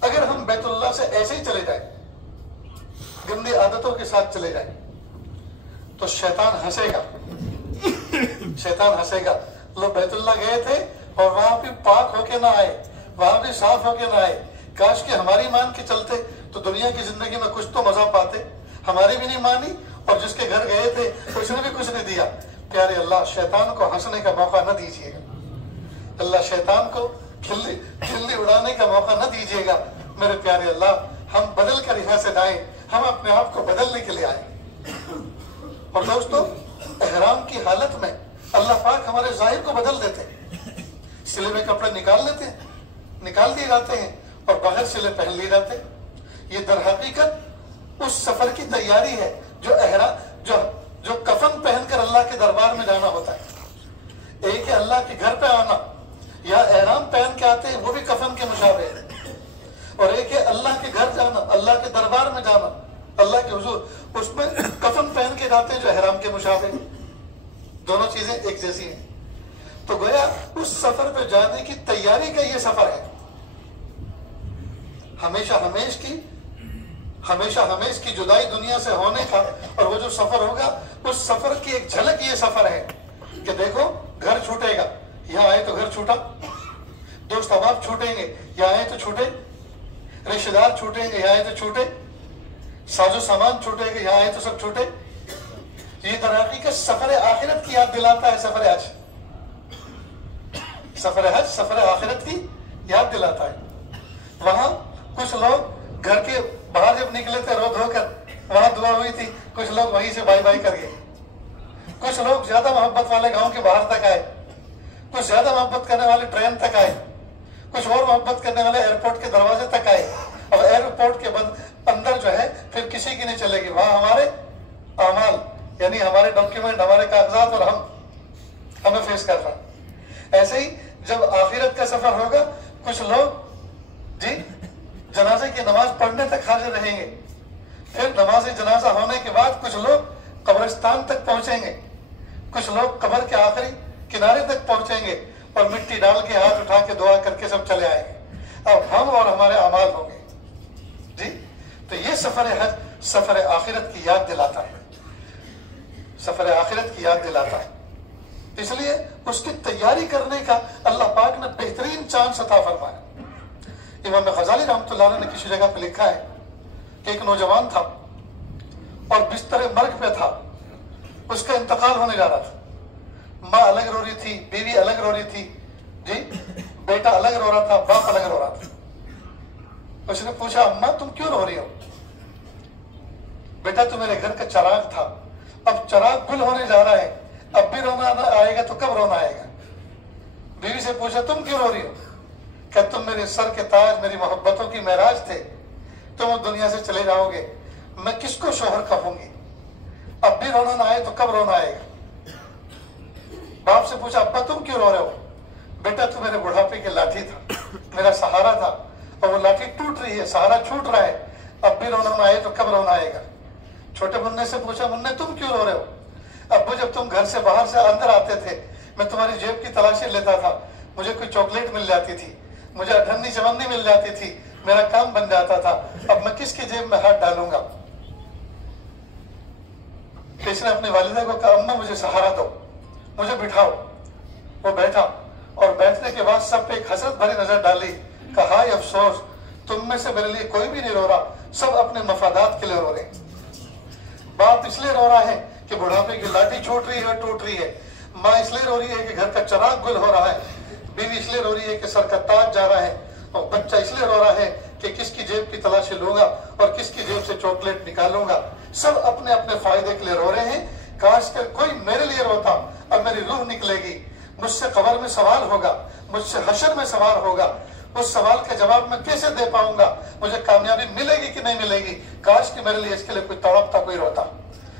अगर हम बैतुल्लाह से ऐसे ही चले जाए, गंदी आदतों के साथ चले जाए, तो शैतान हंसेगा। शैतान हंसेगा, लोग बैतुल्लाह गए थे और वहां भी पाक होके ना आए, वहां भी साफ होके ना आए। काश कि हमारी मान के चलते तो दुनिया की जिंदगी में कुछ तो मजा पाते। हमारी भी नहीं मानी और जिसके घर गए थे उसने भी कुछ नहीं दिया। प्यारे अल्लाह, शैतान को हंसने का मौका न दीजिएगा। अल्लाह, शैतान को खिल्ली उड़ाने का मौका न दीजिएगा। मेरे प्यारे अल्लाह, हम बदल कर यहाँ से जाएं, हम अपने आप को बदलने के लिए आए। और दोस्तों, एहराम की हालत में अल्लाह पाक हमारे जाहिर को बदल देते हैं। सिले में कपड़े निकाल दिए जाते हैं और बगैर सिले पहन लिए जाते हैं। ये दर हकीकत उस सफर की तैयारी है जो कफन पहनकर अल्लाह के दरबार में जाना होता है। एक है अल्लाह के घर पे आना, या एहराम पहन के आते हैं, वो भी कफन के मुशाबे है। और एक है अल्लाह के घर जाना, अल्लाह के दरबार में जाना, अल्लाह के हुजूर, उसमें कफन पहन के जाते हैं जो एहराम के मुशाबे। दोनों चीजें एक जैसी हैं। तो गोया उस सफर पे जाने की तैयारी का ये सफर है। हमेशा हमेश की जुदाई दुनिया से होने का, और वो जो सफर होगा उस सफर की एक झलक ये सफर है कि देखो, घर छूटेगा, यहाँ आए तो घर छूटा, दोस्त अहबाब छूटेंगे, यहाँ आए तो छूटे, रिश्तेदार छूटेंगे, यहाँ आए तो छूटे, साजो सामान छूटेंगे, यहाँ आए तो सब छूटे। ये तरक्की का सफर आखिरत की याद दिलाता है। सफर हज सफर आखिरत की याद दिलाता है। वहां कुछ लोग घर के बाहर जब निकले थे रो धोकर, वहां दुआ हुई थी, कुछ लोग वहीं से बाय बाय कर गए। कुछ लोग ज्यादा मोहब्बत वाले गांव के बाहर तक आए, कुछ ज्यादा मोहब्बत करने वाले ट्रेन तक आए, कुछ और मोहब्बत करने वाले एयरपोर्ट के दरवाजे तक आए। अब एयरपोर्ट के अंदर जो है फिर किसी की नहीं चलेगी, वहां हमारे अमाल यानी हमारे डॉक्यूमेंट, हमारे कागजात और हमें फेस कर रहा। ऐसे ही जब आखिरत का सफर होगा, कुछ लोग जी जनाजे की नमाज पढ़ने तक हाजिर रहेंगे। फिर नमाज जनाजा होने के बाद कुछ लोग कब्रिस्तान तक पहुंचेंगे, कुछ लोग कब्र के आखिरी किनारे तक पहुंचेंगे और मिट्टी डाल के हाथ उठा के दुआ करके सब चले आएंगे। अब हम और हमारे अमाल होंगे जी। तो ये सफर हज सफर आखिरत की याद दिलाता है, सफर आखिरत की याद दिलाता है। इसलिए उसकी तैयारी करने का अल्लाह पाक ने बेहतरीन चांस अता फरमाया। इमाम गजाली रहमतुल्लाह अलैह ने किसी जगह पे लिखा है कि एक नौजवान था और बिस्तर मर्ग पे था, उसका इंतकाल होने जा रहा था। माँ अलग रो रही थी, बीवी अलग रो रही थी जी, बेटा अलग रो रहा था, बाप अलग रो रहा था। उसने पूछा, अम्मा तुम क्यों रो रही हो? बेटा तो मेरे घर का चिराग था, अब चिराग गुल होने जा रहा है, अब भी रोना आएगा तो कब रोना आएगा? बीवी से पूछा, तुम क्यों रो रही हो? क्या तुम मेरे सर के ताज, मेरी मोहब्बतों की महराज थे, तुम दुनिया से चले जाओगे, मैं किसको शोहर कहूंगी? अब भी रोना ना आए तो कब रोना आएगा? बाप से पूछा, अब्बा तुम क्यों रो रहे हो? बेटा तू मेरे बुढ़ापे की लाठी था, मेरा सहारा था, और वो लाठी टूट रही है, सहारा छूट रहा है, अब भी रोना ना आए तो कब रोना आएगा? छोटे मुन्ने से पूछा, मुन्ने तुम क्यों रो रहे हो? अब्बू जब तुम घर से बाहर से अंदर आते थे, मैं तुम्हारी जेब की तलाशी लेता था, मुझे कोई चॉकलेट मिल जाती थी, मुझे अठन्नी चवन्नी मिल जाती थी, मेरा काम बन जाता था, अब मैं किसकी जेब में हाथ डालूंगा? इसने अपनी वालिदा को कहा, अम्मा मुझे सहारा दो, मुझे बिठाओ। वो बैठा और बैठने के बाद सब पे एक हसरत भरी नजर डाली, कहा, हाय अफसोस, तुम में से मेरे लिए कोई भी नहीं रो रहा, सब अपने मफादात के लिए रो रहे। बाप इसलिए रो रहा है कि बुढ़ापे की लाठी छूट रही है, टूट रही है। माँ इसलिए रो रही है कि घर का चिराग गुल हो रहा है। बीवी इसलिए रो रही है कि सर का ताज जा रहा है। और बच्चा इसलिए रो रहा है कि किसकी जेब की तलाशी लूंगा और किसकी जेब से चॉकलेट निकालूंगा। सब अपने अपने फायदे के लिए रो रहे हैं। काश कर कोई मेरे लिए रोता, अब मेरी रूह निकलेगी, मुझसे कब्र में सवाल होगा, मुझसे हशर में सवाल होगा, उस सवाल का जवाब मैं कैसे दे पाऊंगा, मुझे कामयाबी मिलेगी कि नहीं मिलेगी। काश कि मेरे लिए इसके लिए कोई तड़पता, कोई रोता।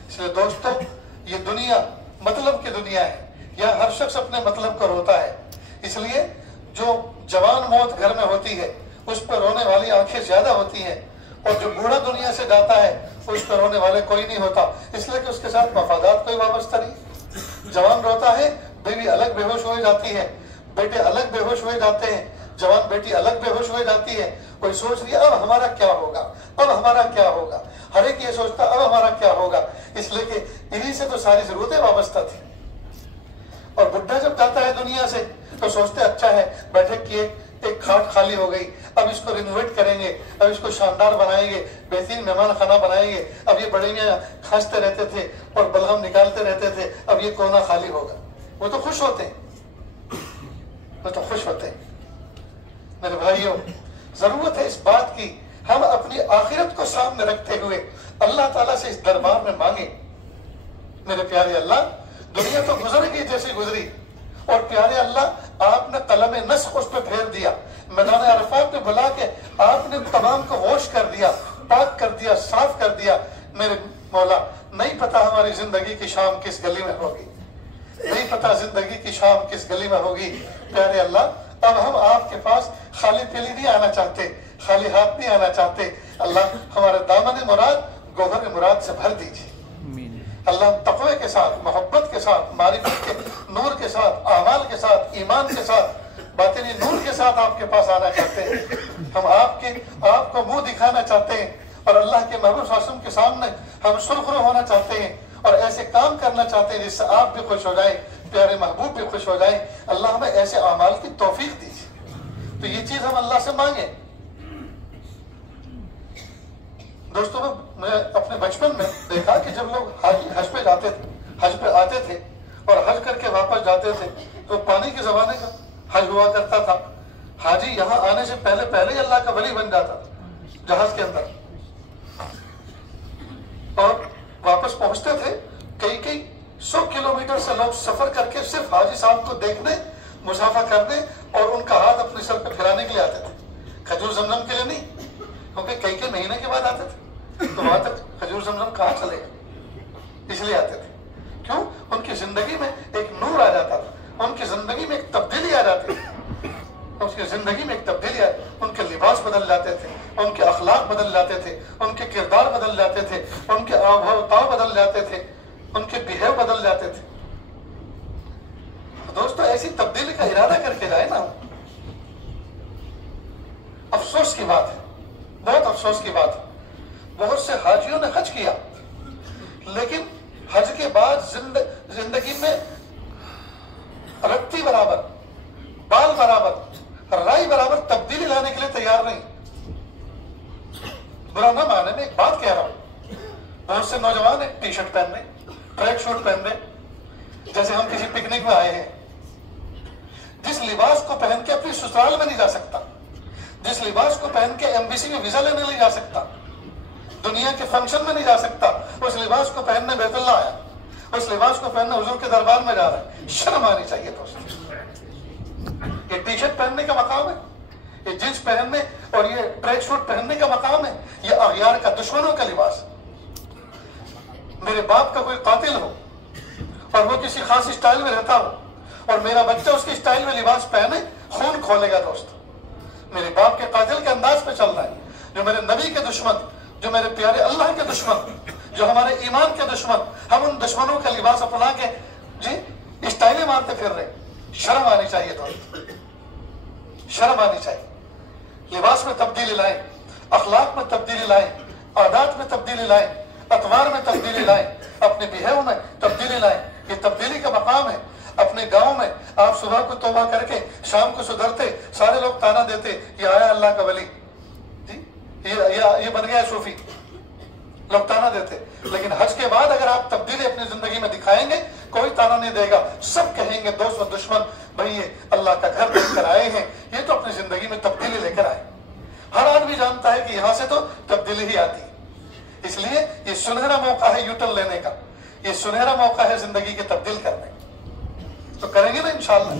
इसलिए दोस्तों, ये दुनिया मतलब की दुनिया है, यहाँ हर शख्स अपने मतलब को रोता है। इसलिए जो जवान मौत घर में होती है उस पर रोने वाली आंखें ज्यादा होती हैं, और जो बूढ़ा दुनिया से जाता है उस पर रोने वाले कोई नहीं होता, इसलिए कि उसके साथ मफादात कोई वाबस्ता नहीं। जवान रोता है, बीवी अलग बेहोश हो जाती है, बेटे अलग बेहोश हो जाते हैं, जवान बेटी अलग बेहोश हो जाती है, कोई सोच रही है अब हमारा क्या होगा, अब हमारा क्या होगा, हर एक ये सोचता अब हमारा क्या होगा, इसलिए कि इन्हीं से तो सारी जरूरतें वाबस्ता थी। और बुढ़ा जब जाता है दुनिया से तो सोचते अच्छा है बैठक की एक खाट खाली हो गई, अब इसको रिनोवेट करेंगे, अब इसको शानदार बनाएंगे, बेहतरीन मेहमान खाना बनाएंगे, अब ये बड़े मियां खांसते रहते थे और बलगम निकालते रहते थे, अब ये कोना खाली होगा। वो तो खुश होते हैं, वो तो खुश होते हैं। मेरे भाइयों, जरूरत है इस बात की हम अपनी आखिरत को सामने रखते हुए अल्लाह ताला से इस दरबार में मांगे। मेरे प्यारे अल्लाह, दुनिया तो गुजर गई जैसी गुजरी, और प्यारे अल्लाह आपने कलम नस्ख उस पर फेर दिया, मैदान अरफात पे बुला के आपने तमाम को होश कर दिया, पाक कर दिया, साफ कर दिया। मेरे मौला, नहीं पता हमारी जिंदगी की शाम किस गली में होगी, नहीं पता जिंदगी की शाम किस गली में होगी। प्यारे अल्लाह, अब हम आपके पास खाली पीली नहीं आना चाहते, खाली हाथ नहीं आना चाहते। अल्लाह हमारे दामन मुराद गौहर मुराद से भर दीजिए। अल्लाह तक़वे के साथ, मोहब्बत के साथ, मारिफत के नूर के साथ, आमाल के साथ, ईमान के साथ, बातिनी नूर के साथ आपके पास आना चाहते हैं। हम आपको मुंह दिखाना चाहते हैं और अल्लाह के महबूब सल्लल्लाहु अलैहि वसल्लम के सामने हम सुरखरू होना चाहते हैं और ऐसे काम करना चाहते हैं जिससे आप भी खुश हो जाए, प्यारे महबूब भी खुश हो जाए। अल्लाह हमें ऐसे आमाल की तौफीक दीजिए। तो ये चीज हम अल्लाह से मांगे। दोस्तों, मैं अपने बचपन में देखा कि जब लोग हज पे जाते थे, हज पे आते थे और हज करके वापस जाते थे तो पानी के जमाने का हज हुआ करता था। हाजी यहाँ आने से पहले ही अल्लाह का वली बन जाता था जहाज के अंदर, और वापस पहुंचते थे कई 100 किलोमीटर से लोग सफर करके सिर्फ हाजी साहब को देखने, मुसाफा करने और उनका हाथ अपने सर पे फिराने के लिए आते थे। खजूर जमजम के लिए नहीं, क्योंकि कई महीने के बाद आते थे तो वहां तक खजूर जमजम कहाँ चलेगा, इसलिए आते थे। क्यों? उनकी जिंदगी में एक नूर आ जाता था, उनकी जिंदगी में एक तब्दीली आ जाती थी, उसकी जिंदगी में एक तब्दीली आ, उनके लिबास बदल जाते थे, उनके अखलाक बदल जाते थे, उनके किरदार बदल जाते थे, उनके आवभाव बदल जाते थे, उनके बिहेव बदल जाते थे। तो दोस्तों, ऐसी तब्दीली का इरादा करके जाए ना। अफसोस की बात है, बहुत अफसोस की बात है, बहुत से हाजियों ने हज किया लेकिन हज के बाद जिंदगी में रत्ती बराबर, बाल बराबर, राई बराबर तब्दीली लाने के लिए तैयार नहीं। बुरा ना माने, मैं एक बात कह रहा हूं, बहुत से नौजवान है टी शर्ट पहन रहे, ट्रैक सूट पहन रहे, जैसे हम किसी पिकनिक में आए हैं। जिस लिबास को पहन के अपनी ससुराल में नहीं जा सकता, जिस लिबास को पहन के एम्बेसी में वीजा लेने नहीं जा सकता, दुनिया के फंक्शन में नहीं जा सकता, उस लिबास को पहनने बैतुल्लाह आया, उस लिबास को पहनने हुजूर के दरबार में जा रहा है। शर्म आनी चाहिए दोस्तों। ये टी शर्ट पहनने का मकाम है, ये जींस पहनने और ये ट्रैक सूट पहनने का मकाम है, ये अगयार का, दुश्मनों का लिबास। मेरे बाप का कोई कातिल हो और वो किसी खास स्टाइल में रहता हो और मेरा बच्चा उसके स्टाइल में लिबास पहने, खून खोलेगा दोस्त। मेरे बाप के कातिल के अंदाज पे चल रहा है, जो मेरे नबी के दुश्मन, जो मेरे प्यारे अल्लाह के दुश्मन, जो हमारे ईमान के दुश्मन, हम उन दुश्मनों का लिबास अपना के जी स्टाइलें मारते फिर रहे। शर्म आनी चाहिए दोस्त, शर्म आनी चाहिए। लिबास में तब्दीली लाए, अखलाक में तब्दीली लाए, आदात में तब्दीली लाए, अतवार में तब्दीली लाए, अपने बिहेव में तब्दीली लाए। ये तब्दीली का मकाम है। अपने गांव में आप सुबह को तौबा करके शाम को सुधरते, सारे लोग ताना देते ये आया अल्लाह का वली जी, ये बन गया सूफी, लोग ताना देते। लेकिन हज के बाद अगर आप तब्दीली अपनी जिंदगी में दिखाएंगे, कोई ताना नहीं देगा, सब कहेंगे दोस्त और दुश्मन भाई ये अल्लाह का घर लेकर आए हैं, ये तो अपनी जिंदगी में तब्दीली लेकर आए। हर आदमी जानता है कि यहां से तो तब्दीली ही आती है। इसलिए ये सुनहरा मौका है यूटर्न लेने का, ये सुनहरा मौका है जिंदगी के तब्दील करने का। तो करेंगे ना इंशाअल्लाह।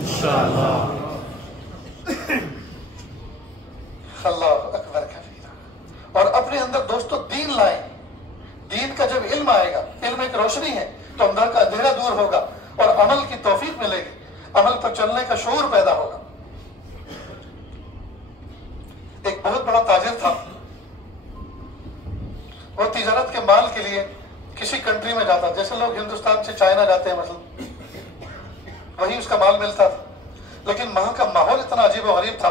अल्लाह अकबर कबीरा। और अपने अंदर दोस्तों दीन लाएं। दीन का जब इल्म आएगा, इल्म एक रोशनी है, तो अंदर का अंधेरा दूर होगा और अमल की तौफीक मिलेगी, अमल पर चलने का शऊर पैदा होगा। एक बहुत बड़ा ताजिर था, वो तिजारत के माल के लिए किसी कंट्री में जाता, जैसे लोग हिंदुस्तान से चाइना जाते हैं मसलन, वही उसका माल मिलता था। लेकिन वहां का माहौल इतना अजीब और गरीब था,